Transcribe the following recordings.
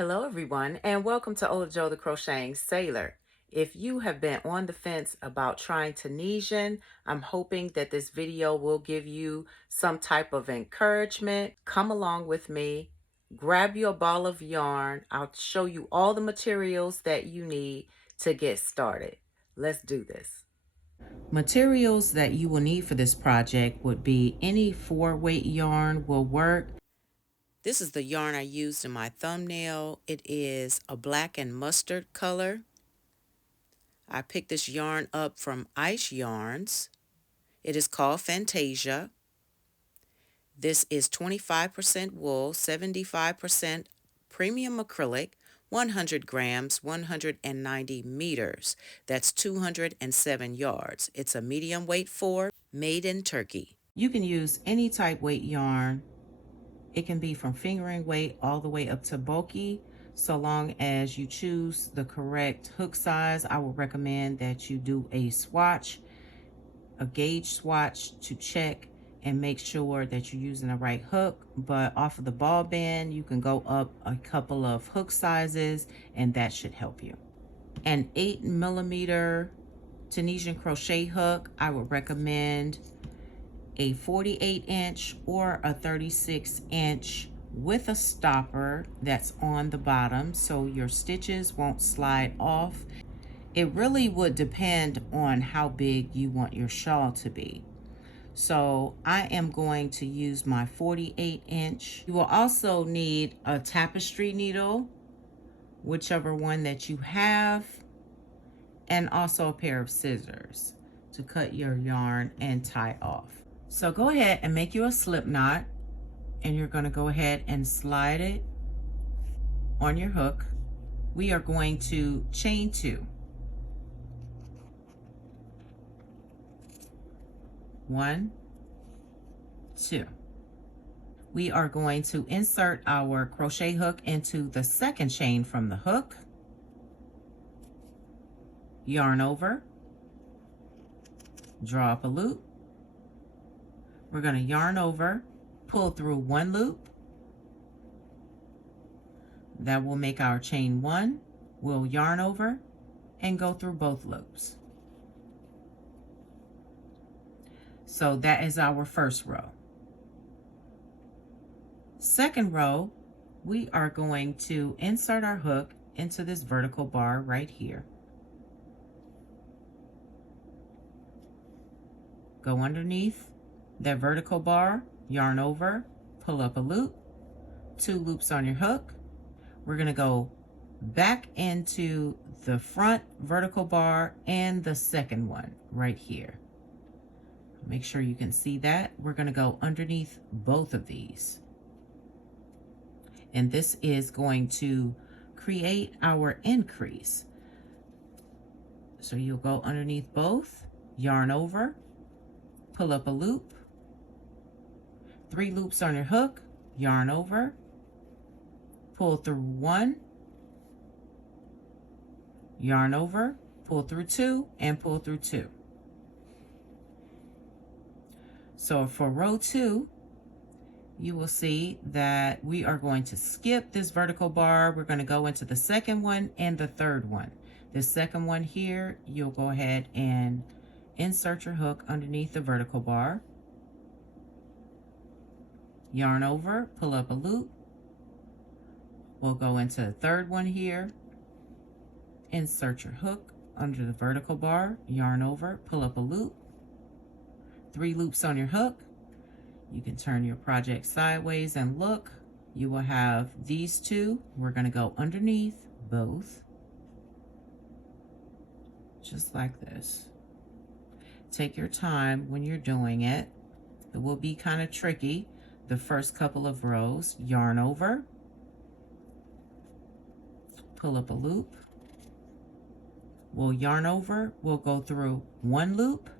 Hello everyone and welcome to Ola Joe the Crocheting Sailor. If you have been on the fence about trying Tunisian, I'm hoping that this video will give you some type of encouragement. Come along with me, grab your ball of yarn. I'll show you all the materials that you need to get started. Let's do this. Materials that you will need for this project would be any 4-weight yarn will work. This is the yarn I used in my thumbnail. It is a black and mustard color. I picked this yarn up from Ice Yarns. It is called Fantasia. This is 25% wool, 75% premium acrylic, 100 grams, 190 meters. That's 207 yards. It's a medium weight 4, made in Turkey. You can use any type weight yarn. It can be from fingering weight all the way up to bulky, so long as you choose the correct hook size. I would recommend that you do a swatch, a gauge swatch to check and make sure that you're using the right hook. But off of the ball band, you can go up a couple of hook sizes and that should help you. An 8mm Tunisian crochet hook, I would recommend a 48-inch or a 36-inch with a stopper that's on the bottom so your stitches won't slide off. It really would depend on how big you want your shawl to be. So I am going to use my 48-inch. You will also need a tapestry needle, whichever one that you have, and also a pair of scissors to cut your yarn and tie off. So go ahead and make you a slip knot, and you're going to go ahead and slide it on your hook. We are going to chain 2. 1, 2. We are going to insert our crochet hook into the second chain from the hook, yarn over, draw up a loop. We're going to yarn over, pull through 1 loop. That will make our chain 1. We'll yarn over and go through both loops. So that is our first row. Second row, we are going to insert our hook into this vertical bar right here. Go underneath that vertical bar, yarn over, pull up a loop, 2 loops on your hook. We're going to go back into the front vertical bar and the second one right here. Make sure you can see that. We're going to go underneath both of these. And this is going to create our increase. So you'll go underneath both, yarn over, pull up a loop, 3 loops on your hook, yarn over, pull through 1, yarn over, pull through 2, and pull through 2. So for row 2, you will see that we are going to skip this vertical bar. We're going to go into the second one and the third one. The second one here, you'll go ahead and insert your hook underneath the vertical bar, yarn over, pull up a loop. We'll go into the third one here, insert your hook under the vertical bar, yarn over, pull up a loop, 3 loops on your hook. You can turn your project sideways and look. You will have these 2. We're going to go underneath both, just like this. Take your time when you're doing it. It will be kind of tricky the first couple of rows. Yarn over, pull up a loop. We'll yarn over, we'll go through 1 loop,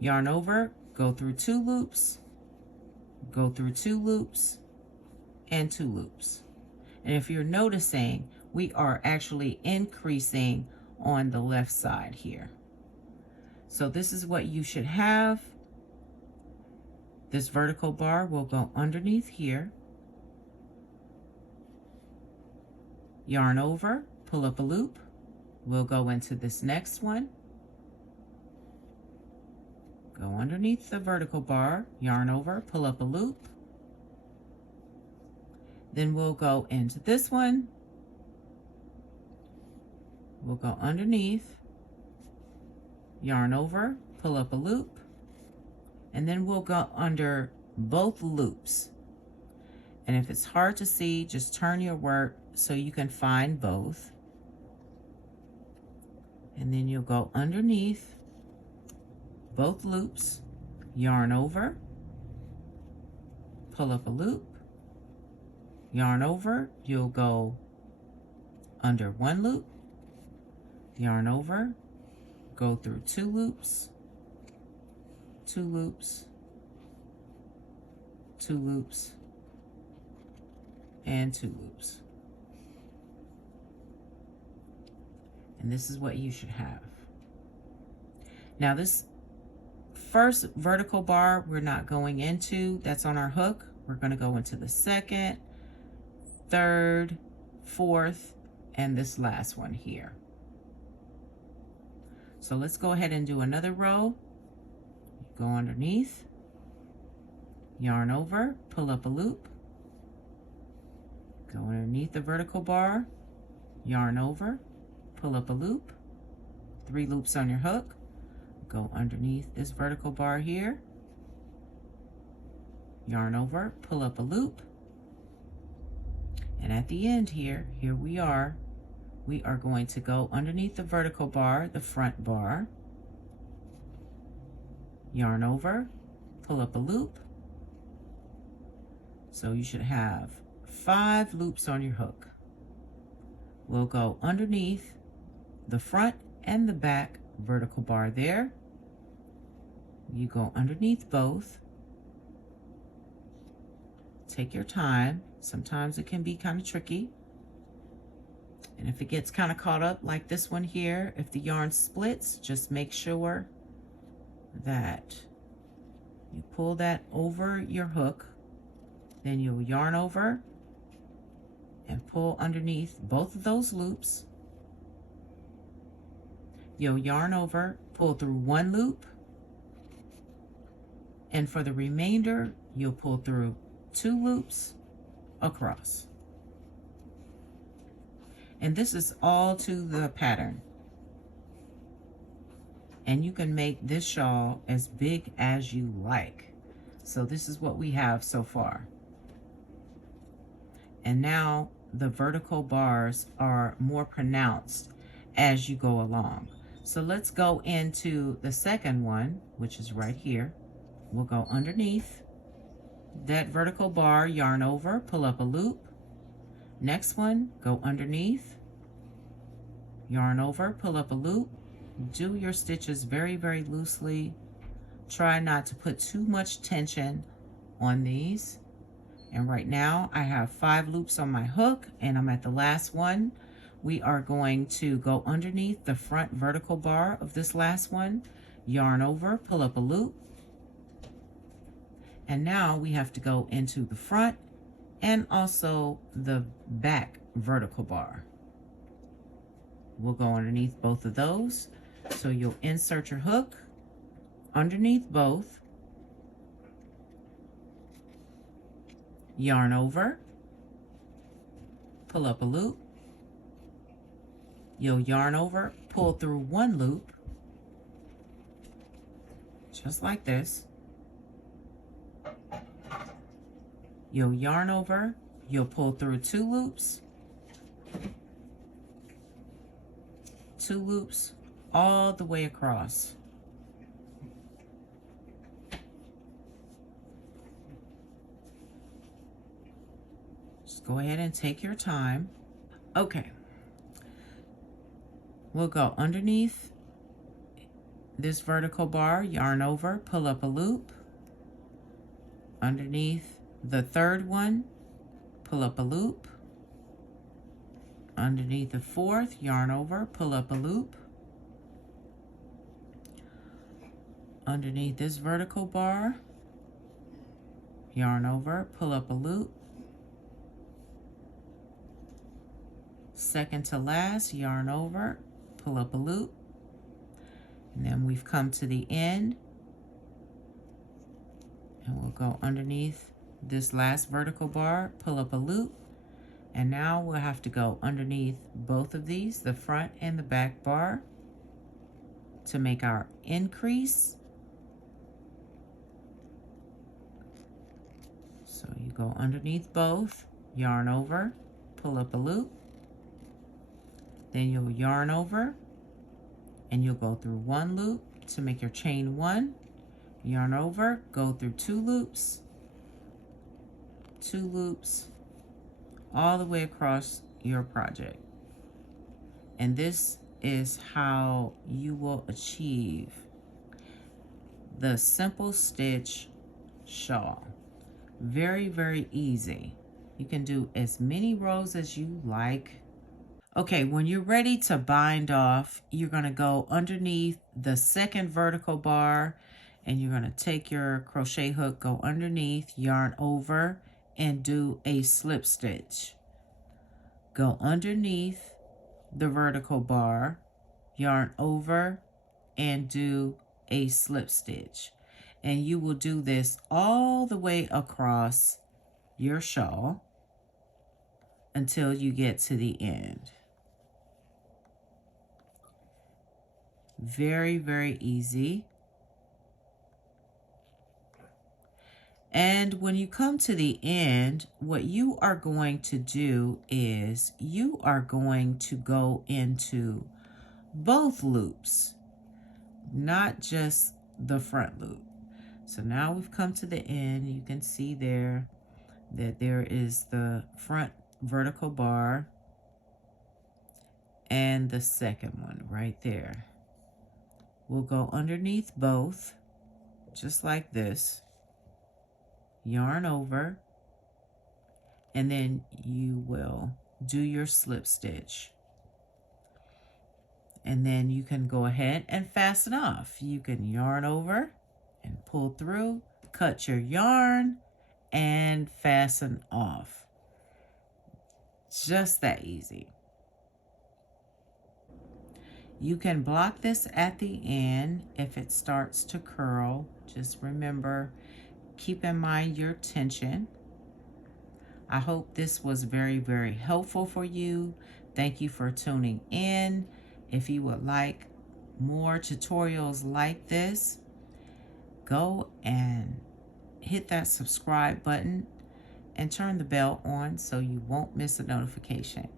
yarn over, go through 2 loops, go through 2 loops, and 2 loops. And if you're noticing, we are actually increasing on the left side here. So this is what you should have. This vertical bar will go underneath here. yarn over, pull up a loop. We'll go into this next one. Go underneath the vertical bar, yarn over, pull up a loop. Then we'll go into this one. We'll go underneath, yarn over, pull up a loop, and then we'll go under both loops. And if it's hard to see, just turn your work so you can find both. And then you'll go underneath both loops, yarn over, pull up a loop, yarn over, you'll go under one loop, yarn over, go through two loops, two loops, two loops, and two loops. And this is what you should have. Now this first vertical bar we're not going into, that's on our hook. We're going to go into the second, third, fourth, and this last one here. So let's go ahead and do another row. Go underneath, yarn over, pull up a loop, go underneath the vertical bar, yarn over, pull up a loop, 3 loops on your hook, go underneath this vertical bar here, yarn over, pull up a loop, and at the end here we are going to go underneath the vertical bar, the front bar, yarn over, pull up a loop. So you should have 5 loops on your hook. We'll go underneath the front and the back vertical bar there. You go underneath both. Take your time. Sometimes it can be kind of tricky. And if it gets kind of caught up like this one here, if the yarn splits, just make sure that you pull that over your hook. Then you'll yarn over and pull underneath both of those loops. You'll yarn over, pull through 1 loop, and for the remainder, you'll pull through 2 loops across. And this is all to the pattern. And you can make this shawl as big as you like. So this is what we have so far. And now the vertical bars are more pronounced as you go along. So let's go into the second one, which is right here. We'll go underneath that vertical bar, yarn over, pull up a loop. Next one, go underneath, yarn over, pull up a loop. Do your stitches very, very loosely. Try not to put too much tension on these. And right now I have 5 loops on my hook and I'm at the last one. We are going to go underneath the front vertical bar of this last one, yarn over, pull up a loop. And now we have to go into the front and also the back vertical bar. We'll go underneath both of those. So you'll insert your hook underneath both, yarn over, pull up a loop. You'll yarn over, pull through 1 loop, just like this. You'll yarn over, you'll pull through 2 loops, 2 loops all the way across. Just go ahead and take your time. Okay. We'll go underneath this vertical bar, yarn over, pull up a loop. Underneath the third one, pull up a loop. Underneath the fourth, yarn over, pull up a loop. Underneath this vertical bar, yarn over, pull up a loop. second to last, yarn over, pull up a loop, and then we've come to the end, and we'll go underneath this last vertical bar, pull up a loop, and now we'll have to go underneath both of these, the front and the back bar, to make our increase. So you go underneath both, yarn over, pull up a loop, then you'll yarn over, and you'll go through one loop to make your chain one, yarn over, go through two loops, all the way across your project. And this is how you will achieve the simple stitch shawl. Very, very easy. You can do as many rows as you like. Okay, when you're ready to bind off, you're going to go underneath the second vertical bar, and you're going to take your crochet hook, go underneath, yarn over, and do a slip stitch. Go underneath the vertical bar, yarn over, and do a slip stitch. And you will do this all the way across your shawl until you get to the end. Very, very easy. And when you come to the end, what you are going to do is you are going to go into both loops, not just the front loop. So now we've come to the end. You can see there that there is the front vertical bar and the second one right there. We'll go underneath both, just like this. Yarn over, and then you will do your slip stitch. And then you can go ahead and fasten off. You can yarn over and pull through, cut your yarn, and fasten off. Just that easy. You can block this at the end if it starts to curl. Just remember, keep in mind your tension. I hope this was very, very helpful for you. Thank you for tuning in. If you would like more tutorials like this, go and hit that subscribe button and turn the bell on so you won't miss a notification.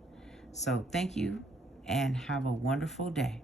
So thank you and have a wonderful day.